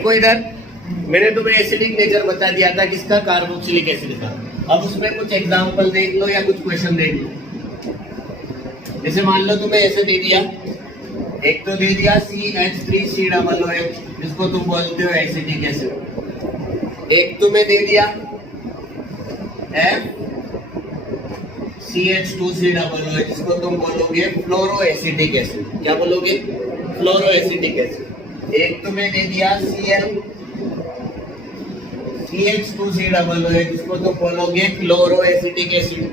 देखो इधर मैंने तुम्हें एसिडिक नेचर बता दिया था किसका, कार्बोक्सिलिक एसिड का। अब उसमें कुछ एग्जांपल देख लो या कुछ क्वेश्चन देख लो। जैसे मान लो तुम्हें ऐसे दे दिया, एक तो दे दिया CH3COOH जिसको तुम बोलते हो एसिडिक एसिड। एक तुम्हें दे दिया FCH2COOH जिसको तुम बोलोगे फ्लोरो एसिडिक एसिड। क्या बोलोगे? फ्लोरो एसिडिक एसिड। एक तुम्हें दे दिया CH2COOH जिसको तुम बोलोगे क्लोरो एसिडिक एसिड।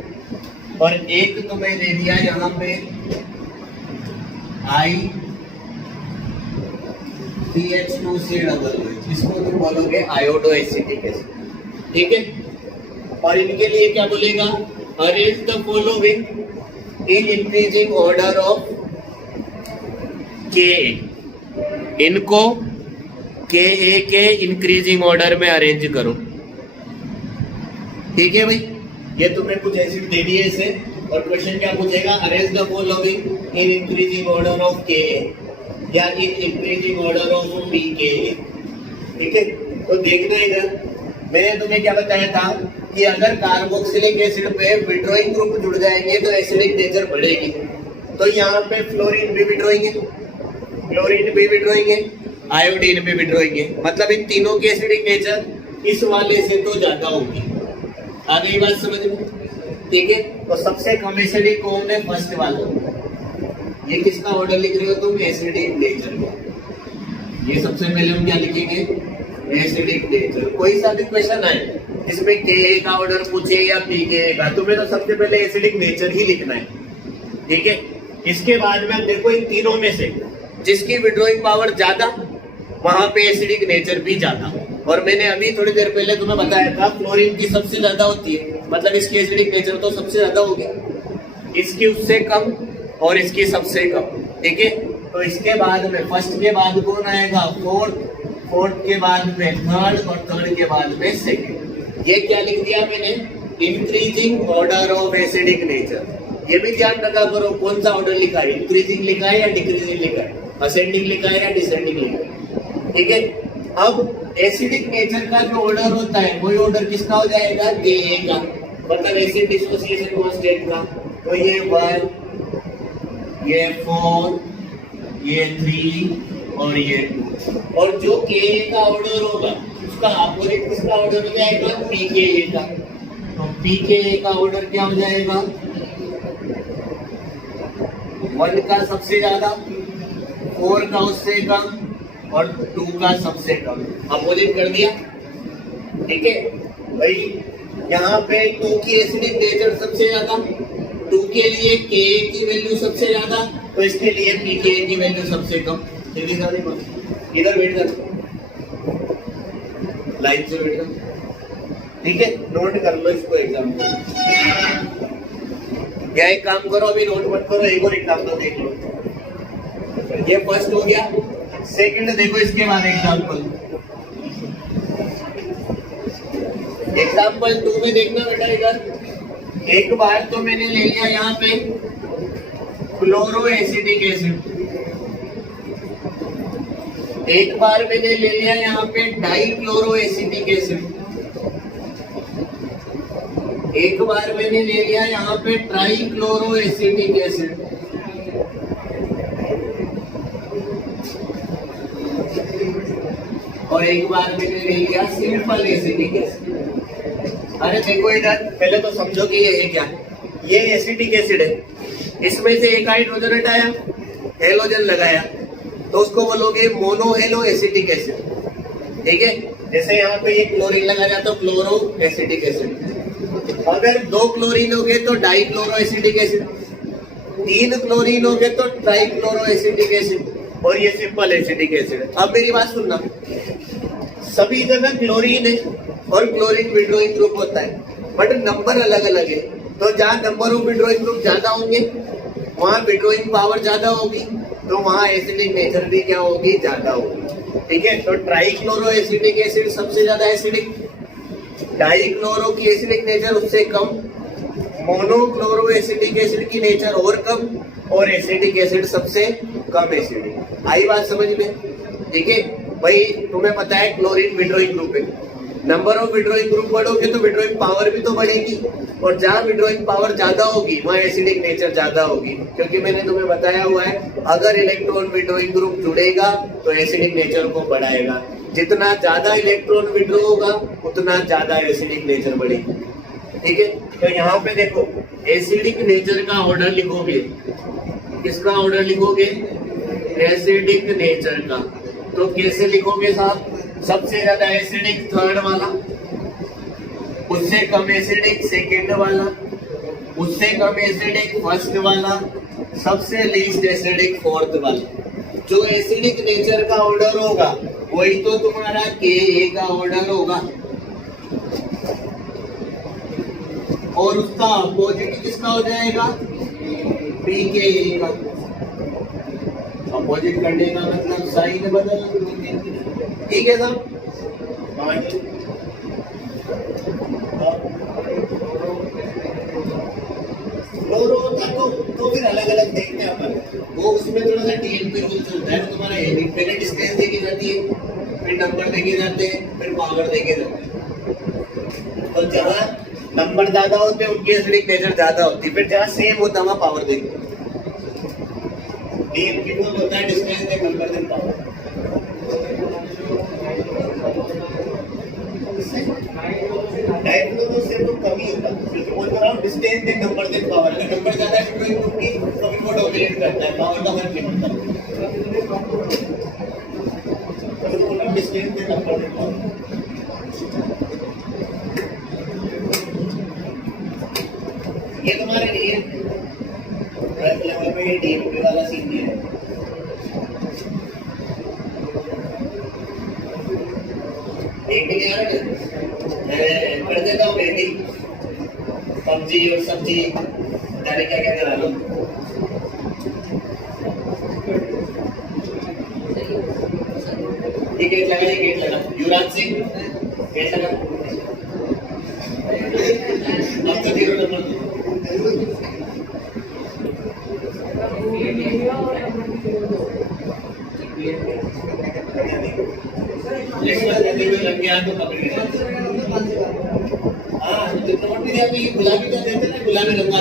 और एक तुम्हें दे दिया यहाँ पे ICH2COOH जिसको तुम बोलोगे आयोडो एसिडिक एसिड। ठीक है। और इनके लिए क्या बोलेगा? Arrange the following in increasing order of Ka। इनको Ka के इंक्रीजिंग ऑर्डर में अरेंज करो। ठीक है भाई, ये तुम्हें कुछ एसिड दे दिए इसे, और क्वेश्चन क्या पूछेगा? Arrange the following in increasing order of Ka या in increasing order of pKa। ठीक है, तो देखना इधर मैंने तुम्हें क्या बताया था कि अगर कार्बोक्सिलिक एसिड पे विड्रॉइंग ग्रुप जुड़ जाएंगे तो एसिडिक नेचर बढ़ेगी। तो यहाँ पे फ्लोरीन भी विड्रॉइंग है, क्लोरीन भी विड्रॉइंग है, आयोडीन भी विड्रॉइंग है। मतलब इन तीनों की एसिडिक नेचर इस वाले से तो ज्यादा होगी। आ गई बात समझ में? ठीक है, तो सबसे कम एसिडिक कौन है? फर्स्ट वाला। ये किसका ऑर्डर लिख रहे हो तुम? एसिडिक नेचर का। ये सबसे पहले हम क्या लिखेंगे? Acidic nature. कोई सा भी क्वेश्चन आए इसमें Ka का ऑर्डर पूछे या pKa का, तुम्हें तो सबसे पहले एसिडिक नेचर ही लिखना है। ठीक है, इसके बाद में देखो इन तीनों में से जिसकी विड्रॉइंग पावर ज्यादा वहां पे एसिडिक नेचर भी ज्यादा। और मैंने अभी थोड़ी देर पहले तुम्हें बताया था फ्लोरीन की सबसे ज्यादा होती है, मतलब इसकी एसिडिक नेचर तो सबसे ज्यादा होगी, इसकी उससे कम और इसकी सबसे कम। ठीक है, तो इसके बाद में फर्स्ट के बाद कौन आएगा? फोर्थ के बाद में थर्ड और थर्ड के बाद में सेकंड। ये क्या लिख दिया मैंने? Increasing order of acidic nature. ये भी ध्यान रखा करो कौन सा ऑर्डर लिखा है, इंक्रीजिंग लिखा है या डिक्रीजिंग लिखा है, असेंडिंग लिखा है या डिसेंडिंग लिखा है। ठीक है, अब एसिडिक नेचर का जो ऑर्डर होता है वही ऑर्डर किसका हो जाएगा? Ka का, मतलब एसिड डिसोसिएशन कांस्टेंट का। तो ये 1, ये 4, ये 3 और ये 2। और जो Ka का ऑर्डर होगा उसका अपोजिट किसका ऑर्डर हो जाएगा? pKa का। तो pKa का ऑर्डर क्या हो जाएगा? 1 का सबसे ज्यादा, 4 का उससे कम और 2 का सबसे कम। अपोजिट कर दिया। ठीक है भाई, यहाँ पे 2 की एसिडिक नेचर सबसे ज्यादा, 2 के लिए Ka की वैल्यू सबसे ज्यादा, तो इसके लिए pKa की वैल्यू सबसे कम। इधर बैठ कर लाइन से बैठ कर। ठीक है, नोट कर लो इसको एग्जाम्पल। क्या एक काम करो, अभी नोट मत करो, एक और एग्जाम्पल देख लो। ये फर्स्ट हो गया, सेकंड देखो इसके बाद एग्जाम्पल। एग्जाम्पल 2 में देखना बेटा इधर। एक बार तो मैंने ले लिया यहाँ पे क्लोरो एसिडिक एसिड, एक बार मैंने ले लिया यहाँ पे डाइक्लोरो एसिडिक एसिड, एक बार मैंने ले लिया यहाँ पे ट्राइक्लोरो एसिडिक एसिड, और एक बार मैंने ले लिया सिंपल एसिडिक एसिड। अरे देखो इधर, पहले तो समझो कि ये है क्या। ये एसिडिक एसिड है, इसमें से एक हाइड्रोजन हटाया, हेलोजन लगाया, तो उसको बोलोगे मोनोहेलो एसिडिक एसिड। ठीक है, जैसे यहाँ पे ये क्लोरीन लगा जाता है क्लोरो एसिडिक एसिड। अगर 2 क्लोरीन हो गए तो डाइक्लोरो एसिडिक एसिड, 3 क्लोरीन हो गए तो ट्राइक्लोरो एसिडिक एसिड, और ये सिंपल एसिडिक एसिड। अब मेरी बात सुनना, सभी जगह क्लोरीन है और क्लोरीन विड्रॉइंग ग्रुप होता है, बट नंबर अलग अलग है। तो जहाँ नंबर ऑफ विड्रॉइंग ग्रुप ज्यादा होंगे वहाँ विड्रॉइंग पावर ज्यादा होगी, तो वहाँ एसिडिक नेचर भी क्या होगी? ज्यादा होगी। ठीक है, तो ट्राइक्लोरो एसिडिक एसिड सबसे ज्यादा एसिडिक, डाइक्लोरो की एसिडिक नेचर उससे कम, मोनोक्लोरो एसिडिक एसिड की नेचर और कम, और एसिडिक एसिड सबसे कम एसिडिक। आई बात समझ में? ठीक है, भाई तुम्हें पता है क्लोरीन विड्रॉइंग ग्रुप है, नंबर ऑफ विड्रॉइंग ग्रुप बढ़ोगे तो विड्रॉइंग पावर भी तो बढ़ेगी, और जहां विड्रॉइंग पावर ज्यादा होगी वहां एसिडिक नेचर ज्यादा होगी, क्योंकि मैंने तुम्हें बताया हुआ है अगर इलेक्ट्रॉन विड्रॉइंग ग्रुप जुड़ेगा तो एसिडिक नेचर को बढ़ाएगा, जितना ज्यादा इलेक्ट्रॉन विड्रॉ होगा उतना ज्यादा एसिडिक नेचर बढ़ेगी। ठीक है, तो यहाँ पे देखो एसिडिक नेचर का ऑर्डर लिखोगे, किसका ऑर्डर लिखोगे, एसिडिक नेचर का। तो कैसे लिखोगे साहब, सबसे ज्यादा एसिडिक थर्ड वाला, उससे कम एसिडिक सेकेंड वाला, उससे कम एसिडिक फर्स्ट वाला, सबसे लीस्ट एसिडिक फोर्थ वाला। जो एसिडिक नेचर का ऑर्डर होगा वही तो तुम्हारा Ka का ऑर्डर होगा, और उसका अपोजिट किसका हो जाएगा, pKa का। अपोजिट करने का मतलब साइन बदल। ठीक है साहब, फ्लोरो होता तो फिर अलग अलग देखते हैं अपन, वो उसमें थोड़ा सा टीएमपी रूल चलता है, तो तुम्हारा पहले डिस्टेंस देखी जाती है, फिर नंबर देखे जाते हैं, फिर पावर देखे जाते हैं। तो जहाँ नंबर ज्यादा होते हैं उनकी एसिडिक नेचर ज्यादा होती है, फिर जहाँ सेम होता है वहाँ पावर देखते हैं। टीएमपी रूल होता है डिस्टेंस देख नंबर देन पावर। डायफ्लोरो से तो कम ही होता है, क्योंकि बोल रहा हूँ distance then number then power, अगर नंबर ज्यादा है तो कभी वो डोमिनेट करता है, पावर का फर्क नहीं पड़ता। तो बोल रहा हूँ distance then number then power. ये तुम्हारे लिए ब्रेथ लेवल पे ये डीएमपी वाला सीन है। एक यार कर देता हूँ पेंटिंग, सब्जी और सब्जी जाने क्या क्या करा लो। ये गेट लगा, ये गेट लगा, युवराज सिंह गेट लगा, अब तो 0 नंबर। लग गया तो पकड़ गया। हाँ, तो नोट भी दिया कि गुलाबी का देते ना, गुलाबी रंगा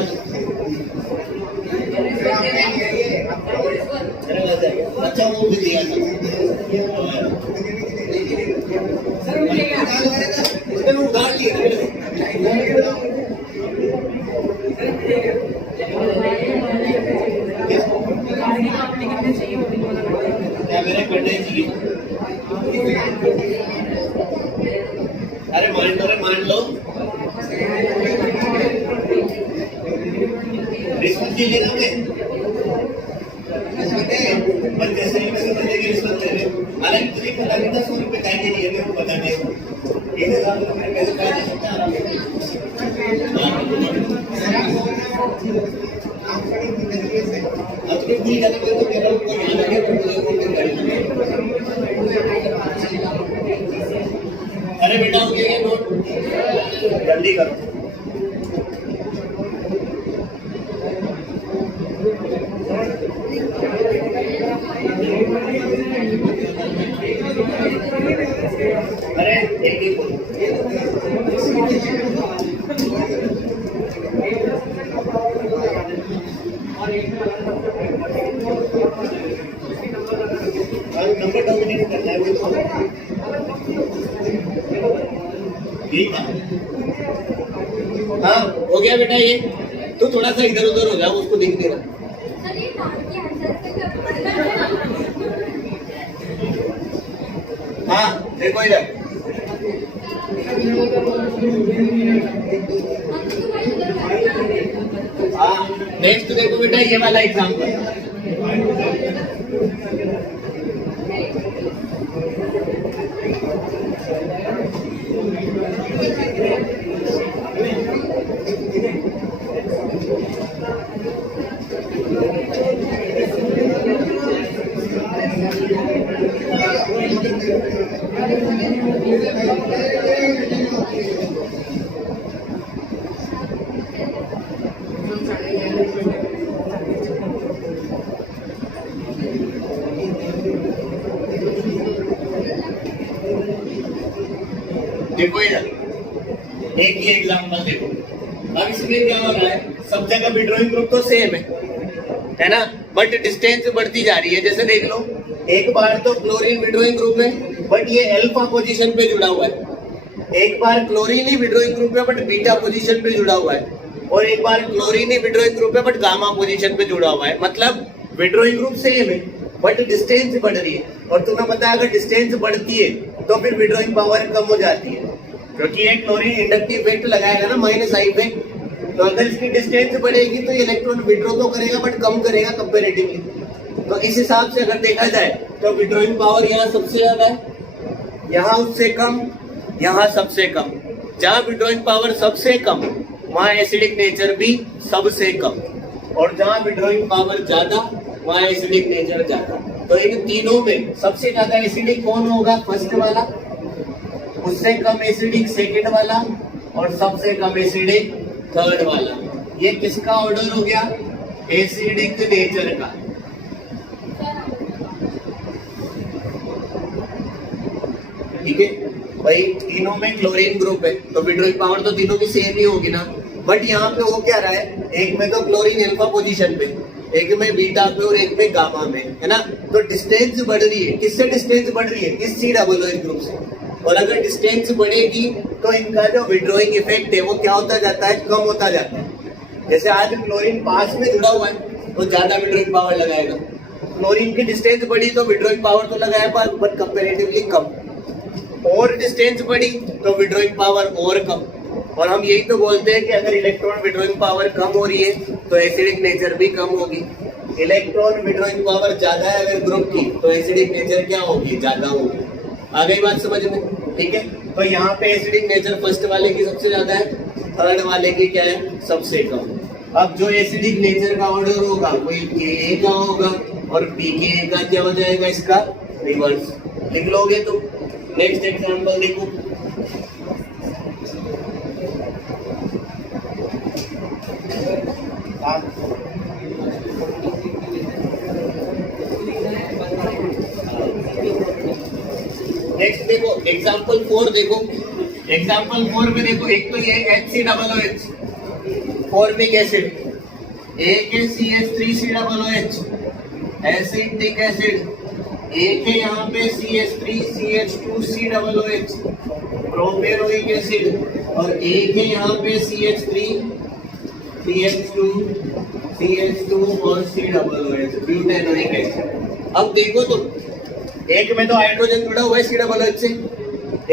अच्छा वो भी दिया था, उसने उधार लिया। क्या मेरे करना ही चाहिए। अरे मान लो रिश्वत नहीं लेना मैं, बच्चे से बंदे की रिश्वत ले रहे, हालांकि तुझे पता नहीं 10 रुपए काय के लिए मेरे को पता नहीं, 1000 रुपए कैसे पा सकता है। अब तो भूल जाने को तो मेरा कोई याद आ गया तो मुझे फोन कर गाड़ी। अरे बेटा हो गया ये नोट, जल्दी करो। अरे एक नंबर डोमिनेट करना है वो ठीक है। हाँ हो गया बेटा, ये तू थोड़ा सा इधर उधर हो जाओ, उसको दिख दे रहा। हाँ देखो इधर, हाँ नेक्स्ट देखो बेटा ये वाला एग्जाम्पल। देखो इधर एक ही एग्जांपल देखो। अब इसमें क्या हो रहा है, सब जगह विड्रॉइंग ग्रुप तो सेम है ना, बट डिस्टेंस बढ़ती जा रही है। जैसे देख लो, एक बार तो क्लोरीन विड्रॉइंग ग्रुप है बट ये अल्फा पोजीशन पे जुड़ा हुआ है, एक बार क्लोरीन ही विड्रॉइंग ग्रुप है बट बीटा पोजीशन पे जुड़ा हुआ है, और एक बार क्लोरीन ही विड्रॉइंग ग्रुप है बट गामा पोजीशन पे जुड़ा हुआ है। मतलब विड्रॉइंग ग्रुप सेम है बट डिस्टेंस बढ़ रही है। और तुम्हें पता है अगर डिस्टेंस बढ़ती है तो फिर विड्रॉइंग पावर कम हो जाती है, क्योंकि ये क्लोरीन इंडक्टिव इफेक्ट लगाएगा ना, माइनस आई इफेक्ट। तो अगर इसकी डिस्टेंस बढ़ेगी तो ये इलेक्ट्रॉन विड्रॉ तो करेगा बट कम करेगा कंपैरेटिवली। तो इस हिसाब से अगर देखा जाए तो विड्रॉइंग पावर यहाँ सबसे ज्यादा है, यहाँ उससे कम, यहाँ सबसे कम। जहाँ विड्रॉइंग पावर सबसे कम वहाँ एसिडिक नेचर भी सबसे कम, और जहाँ विड्रॉइंग पावर ज्यादा वहाँ एसिडिक नेचर ज्यादा। तो इन तीनों में सबसे ज्यादा एसिडिक कौन होगा? फर्स्ट वाला, उससे कम एसिडिक सेकंड वाला, और सबसे कम एसिडिक थर्ड वाला। ये किसका ऑर्डर हो गया? एसिडिक नेचर का। ठीक है भाई, तीनों में क्लोरीन ग्रुप है तो विड्रॉइंग पावर तो तीनों की सेम ही होगी ना। बट यहाँ पे हो क्या रहा है, एक में तो क्लोरीन अल्फा पोजीशन पे, एक में बीटा पे और एक में गामा में, है ना। तो डिस्टेंस बढ़ रही है, किससे डिस्टेंस बढ़ रही है? इस C+H ग्रुप से। और अगर डिस्टेंस बढ़ेगी तो इनका जो विड्रॉइंग इफेक्ट है वो क्या होता जाता है? कम होता जाता है। जैसे आज क्लोरीन पास में जुड़ा हुआ है तो ज्यादा विड्रॉइंग पावर लगाएगा, क्लोरीन की डिस्टेंस बढ़ी तो विड्रॉइंग पावर तो लगाया बट कंपेरेटिवली कम, और डिस्टेंस बढ़ी तो विड्रॉइंग पावर और कम। और हम यही तो बोलते हैं कि अगर इलेक्ट्रॉन विड्रॉइंग पावर कम हो रही है तो एसिडिक नेचर भी कम होगी। इलेक्ट्रॉन विड्रॉइंग पावर ज्यादा है अगर ग्रुप की तो एसिडिक नेचर क्या होगी? ज्यादा होगी। आ गई बात समझ में? ठीक है, तो यहाँ पे एसिडिक नेचर फर्स्ट वाले की सबसे ज्यादा है, थर्ड वाले की क्या है? सबसे कम। अब जो एसिडिक नेचर का ऑर्डर होगा वो Ka का होगा, और pKa का क्या हो जाएगा? इसका रिवर्स। लिख लोगे तो। नेक्स्ट एग्जांपल देखो, नेक्स्ट देखो एग्जांपल 4 देखो। एग्जांपल 4 में देखो, एक तो ये HCOOH फॉर्मिक एसिड, एक है CH3COOH एसिटिक एसिड, एक है यहाँ पे CH3CH2COOH प्रोपेनोइक एसिड, और एक है यहाँ पे CH3CH2 और COOH ब्यूटेनोइक एसिड। अब देखो तो एक में तो हाइड्रोजन जुड़ा हुआ है COOH से,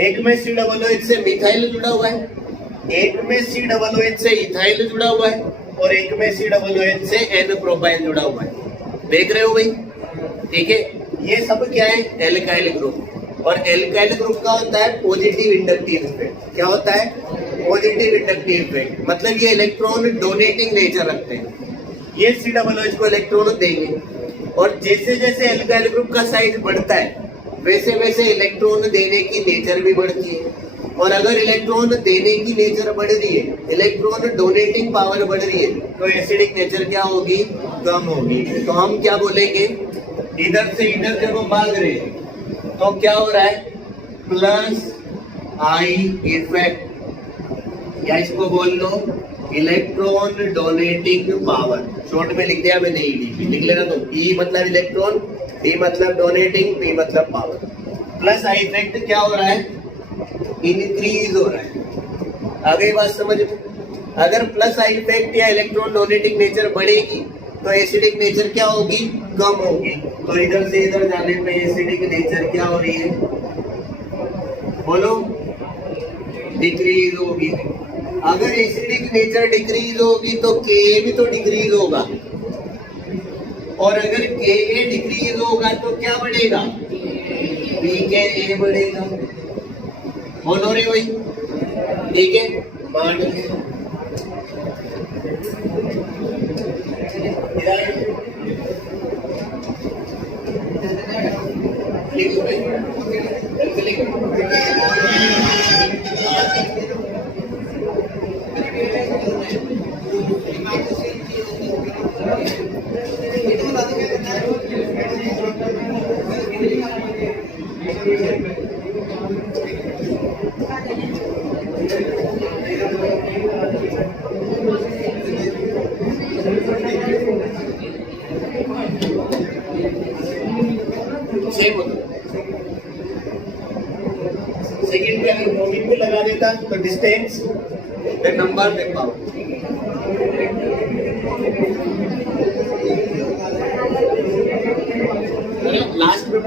एक में COOH से मिथाइल जुड़ा हुआ है, एक में COOH से इथाइल जुड़ा हुआ है, और एक में COOH से N प्रोपाइल जुड़ा हुआ है। देख रहे हो भाई? ठीक है, ये सब क्या है? Alkyl group. और एल्काइल ग्रुप का होता है पॉजिटिव इंडक्टिव इफेक्ट। क्या होता है? Positive inductive effect. मतलब ये इलेक्ट्रॉन डोनेटिंग नेचर रखते हैं, ये COOH को इलेक्ट्रॉन देंगे, और जैसे जैसे एल्काइल ग्रुप का साइज बढ़ता है वैसे वैसे इलेक्ट्रॉन देने की नेचर भी बढ़ती है। और अगर इलेक्ट्रॉन देने की नेचर बढ़ रही है, इलेक्ट्रॉन डोनेटिंग पावर बढ़ रही है, तो एसिडिक नेचर क्या होगी? कम होगी। तो हम क्या बोलेंगे? इधर से इधर जब हम भाग रहे हैं तो क्या हो रहा है? प्लस आई इफेक्ट, या इसको बोल low electron donating power. Short में लिख दिया मैंने, ईडी लिख लेना। तो ई मतलब इलेक्ट्रॉन, डी मतलब डोनेटिंग, पी मतलब पावर। प्लस आई इफेक्ट क्या हो रहा है? इंक्रीज हो रहा है। आ गई बात समझ में? अगर प्लस आई इफेक्ट या इलेक्ट्रॉन डोनेटिंग नेचर बढ़ेगी तो एसिडिक नेचर क्या होगी? कम होगी। तो इधर से इधर जाने पे एसिडिक नेचर क्या हो रही है? बोलो, डिक्रीज होगी। अगर एसिडिक नेचर डिक्रीज होगी तो Ka भी तो डिक्रीज होगा, और अगर Ka डिक्रीज होगा तो क्या बढ़ेगा? pKa बढ़ेगा। बोलो रे भाई, ठीक है? सेम होता। सेकेंड पे अगर ब्रोमीन भी लगा देता तो distance the number the power. Last में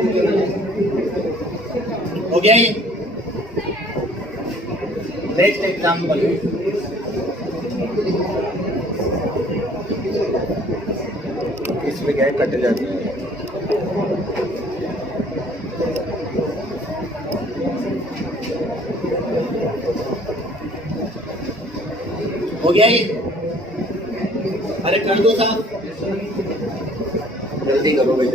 हो गया ये। नेक्स्ट एग्जाम्पल, इसमें क्या कट जाती है। हो गया ये। अरे कर दो साहब, जल्दी करो भाई।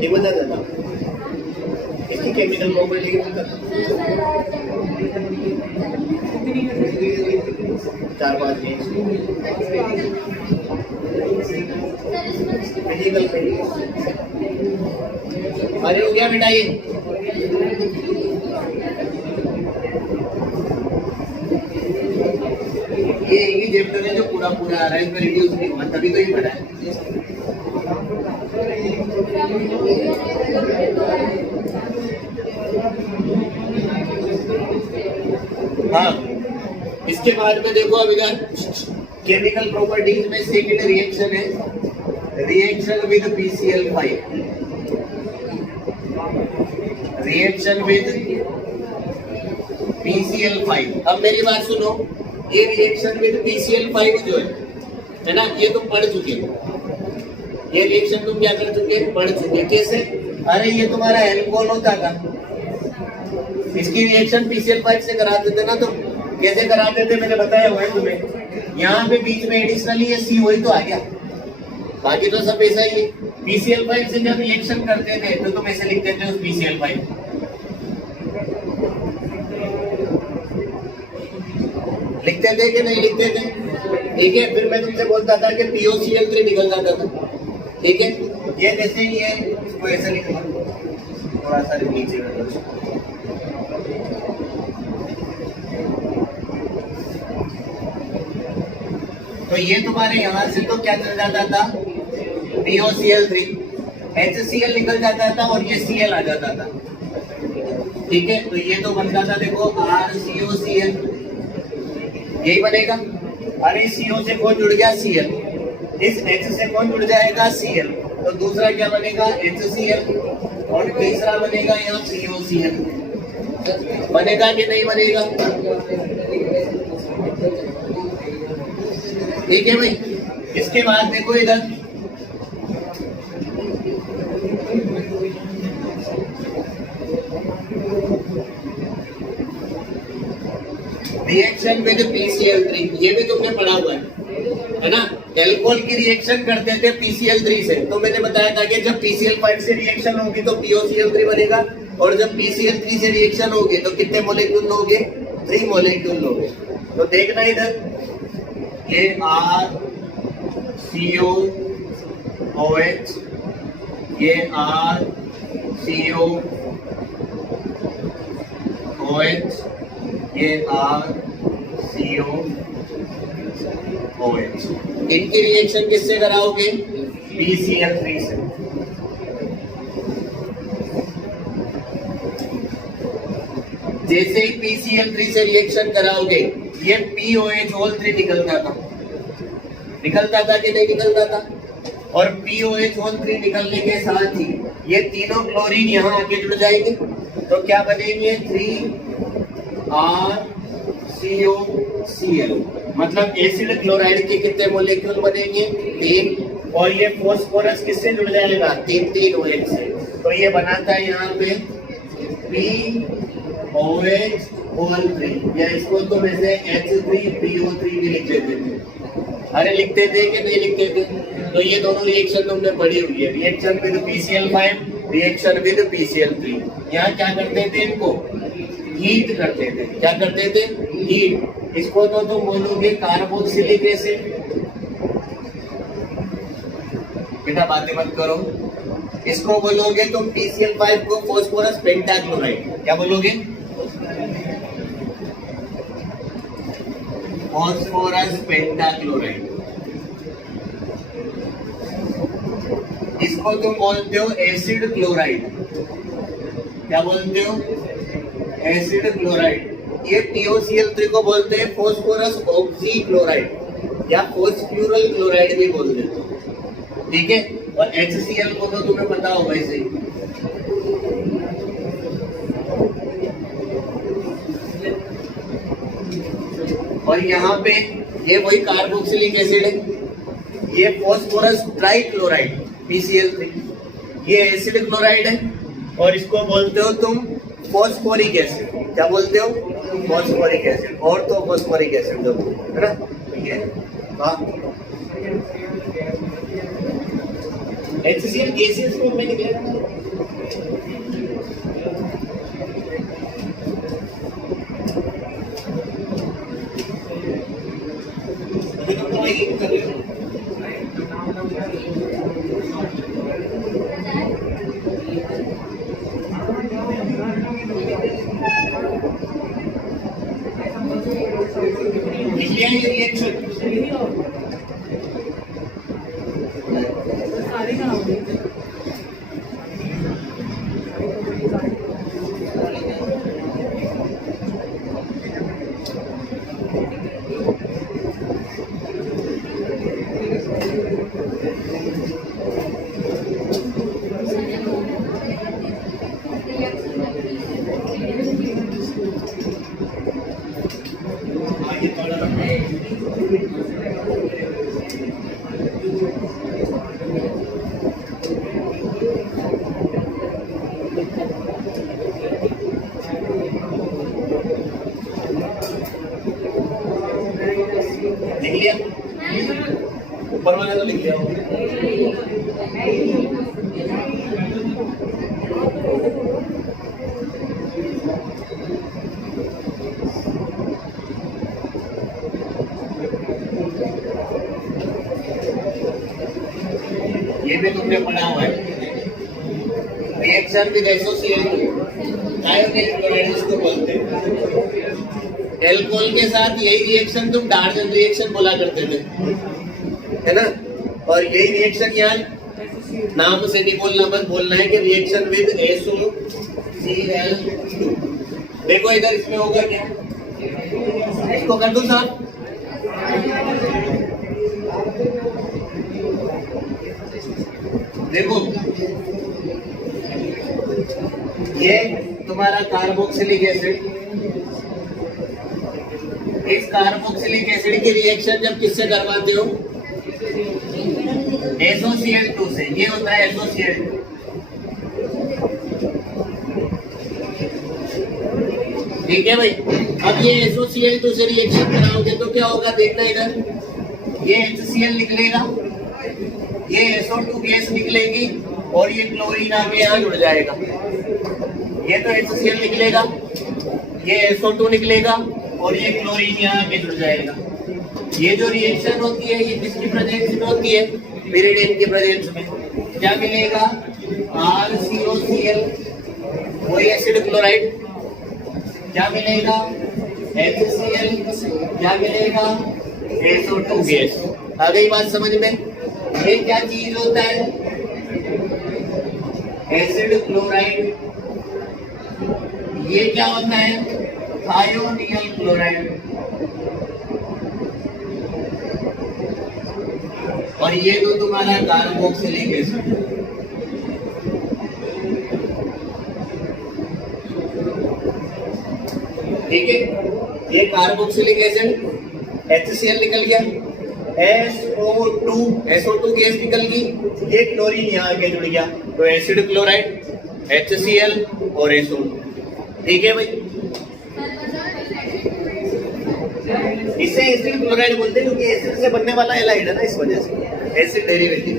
ये बता देता इसकी केमिकल प्रॉपर्टी चार पाँच फिजिकल। अरे हो गया बेटा ये। ये एक ही चैप्टर है जो पूरा पूरा आ रहा है, इसमें रिड्यूस नहीं हुआ, तभी तो ये पढ़ा है। हाँ, इसके बाद में देखो अब इधर केमिकल प्रॉपर्टीज में सेकेंड रिएक्शन है, reaction with PCl5। Reaction with PCl5। अब मेरी बात सुनो, ये रिएक्शन विद PCl5 जो है ना, ये तुम पढ़ चुके हो। ये रिएक्शन तुम क्या कर चुके, पढ़ चुके। कैसे? अरे ये तुम्हारा एल्कोहल होता था, इसकी रिएक्शन PCl5 से कराते थे ना, तो कैसे कराते थे मैंने बताया हुआ है तुम्हें। यहाँ पे बीच में एडिशनली ये COH तो आ गया, बाकी तो सब ऐसा ही है। PCl5 से जब रिएक्शन करते थे तो तुम ऐसे लिखते थे उस PCl5। लिखते थे कि नहीं लिखते थे? ठीक है। फिर मैं तुमसे बोलता था कि POCl3 निकल जाता था। ठीक है, ये जैसे ही है इसको ऐसे लिखना, थोड़ा सा नीचे कर दो। तो ये तुम्हारे यहाँ से तो क्या चल जाता था, POCl3, HCl निकल जाता था और ये Cl आ जाता था। ठीक है, तो ये तो बनता था देखो RCOCl, यही बनेगा। अरे CO से कौन जुड़ गया, Cl। इस H से कौन जुड़ जाएगा, Cl। तो दूसरा क्या बनेगा, HCl, और तीसरा बनेगा यहाँ POCl। बनेगा कि नहीं बनेगा? ठीक है भाई। इसके बाद देखो इधर, रिएक्शन विद PCl3, ये भी तुमने पढ़ा हुआ है ना। एल्कोहल की रिएक्शन करते थे PCl3 से, तो मैंने बताया था कि जब PCl5 से रिएक्शन होगी तो POCl3 बनेगा, और जब PCl3 से रिएक्शन होगी तो कितने मोलेक्यूल लोगे, 3 मोलेक्यूल लोगे। तो देखना इधर, ये RCOOH, ये RCOOH, ये RCOOH। इनकी रिएक्शन किससे कराओगे, PCl3 से। जैसे ही PCl3 से रिएक्शन कराओगे, ये POH3 निकलता था कि नहीं निकलता था? और POH3 निकलने के साथ ही ये तीनों क्लोरीन यहाँ आके जुड़ जाएंगे, तो क्या बनेंगे, 3RCOCl। मतलब एसिड क्लोराइड के कितने मोलेक्यूल बनेंगे, 3। और ये फॉस्फोरस किससे जुड़ जाएगा, 3 OH से। तो ये बनाता है यहाँ पे POH3, या इसको तो वैसे H3PO3 भी लिख देते थे। अरे लिखते थे कि नहीं लिखते थे? तो ये दोनों रिएक्शन तुमने पढ़ी हुई है, reaction with PCl5, reaction with PCl3। यहाँ क्या करते थे, इनको हीट करते थे। क्या करते थे, हीट। इसको तो तुम बोलोगे कार्बोक्सिलिक एसिड। बेटा बातें मत करो, इसको बोलोगे तो PCl5 को फॉस्फोरस पेंटाक्लोराइड। क्या बोलोगे? Phosphorus pentachloride. इसको तुम बोलते हो एसिड क्लोराइड। क्या बोलते हो? Acid chloride. ये TOCl3 को बोलते हैं फॉस्फोरस ऑक्सी क्लोराइड या फॉस्फ्यूरल क्लोराइड भी बोलते हैं। ठीक है। और HCl को तो तुम्हें पता होगा इसे। और यहाँ पे ये वही कार्बोक्सिलिक एसिड है, ये फॉस्फोरस ट्राइक्लोराइड PCl3, ये एसिड क्लोराइड है और इसको बोलते हो तुम फॉस्फोरिक एसिड। क्या बोलते हो? Phosphoric acid. और तो फॉस्फोरिक एसिड है ना। ठीक है। HCl गैसेस फॉर्म में निकलेगा। अभी तुम तो वही कर रहे हो। ये रिएक्शन लिख लिया? ऊपर वाला तो लिख लिया होगा। ये भी तुमने पढ़ा हुआ है। Reaction with associated ionic chloride इसको बोलते हैं। एल्कोहल के साथ यही रिएक्शन तुम डार्जन रिएक्शन बोला करते थे, है ना। और यही रिएक्शन यहाँ नाम से नहीं बोलना, बस बोलना है कि रिएक्शन विद SOCl2। देखो इधर इसमें होगा क्या, इसको कर दो साहब। देखो ये तुम्हारा कार्बोक्सिलिक एसिड, इस कार्बोक्सिलिक एसिड की रिएक्शन जब किससे करवाते हो? SOCl2 से। ये होता है SOCl2। ठीक है भाई। अब ये SOCl2 से रिएक्शन कराओगे तो क्या होगा, देखना इधर। ये HCl निकलेगा, ये SO2 गैस निकलेगी और ये क्लोरीन आके यहाँ जुड़ जाएगा। ये तो HCl निकलेगा, ये SO2 निकलेगा और ये क्लोरीन यहाँ आके जुड़ जाएगा। ये जो रिएक्शन होती है ये किसकी प्रेजेंस में होती है? पिरिडिन की प्रेजेंस में। क्या मिलेगा? RCOCl, वही एसिड क्लोराइड। क्या मिलेगा? HCl। क्या मिलेगा? SO2 gas. आ गई बात समझ में? ये क्या चीज होता है? Acid chloride. ये क्या होता है? थायोनियल क्लोराइड। और ये तो तुम्हारा कार्बोक्सिलिक एसिड। ठीक है। ये कार्बोक्सिलिक एसिड, HCl निकल गया, SO2 गैस निकल गई, ये क्लोरीन यहाँ आके जुड़ गया, तो एसिड क्लोराइड, HCl और SO2। ठीक है भाई। इसे एसिड क्लोराइड बोलते हैं क्योंकि एसिड से बनने वाला एलाइड है ना, इस वजह से एसिड डेरिवेटिव।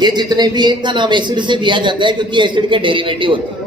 ये जितने भी इनका नाम एसिड से दिया जाता है क्योंकि एसिड के डेरिवेटिव होते हैं।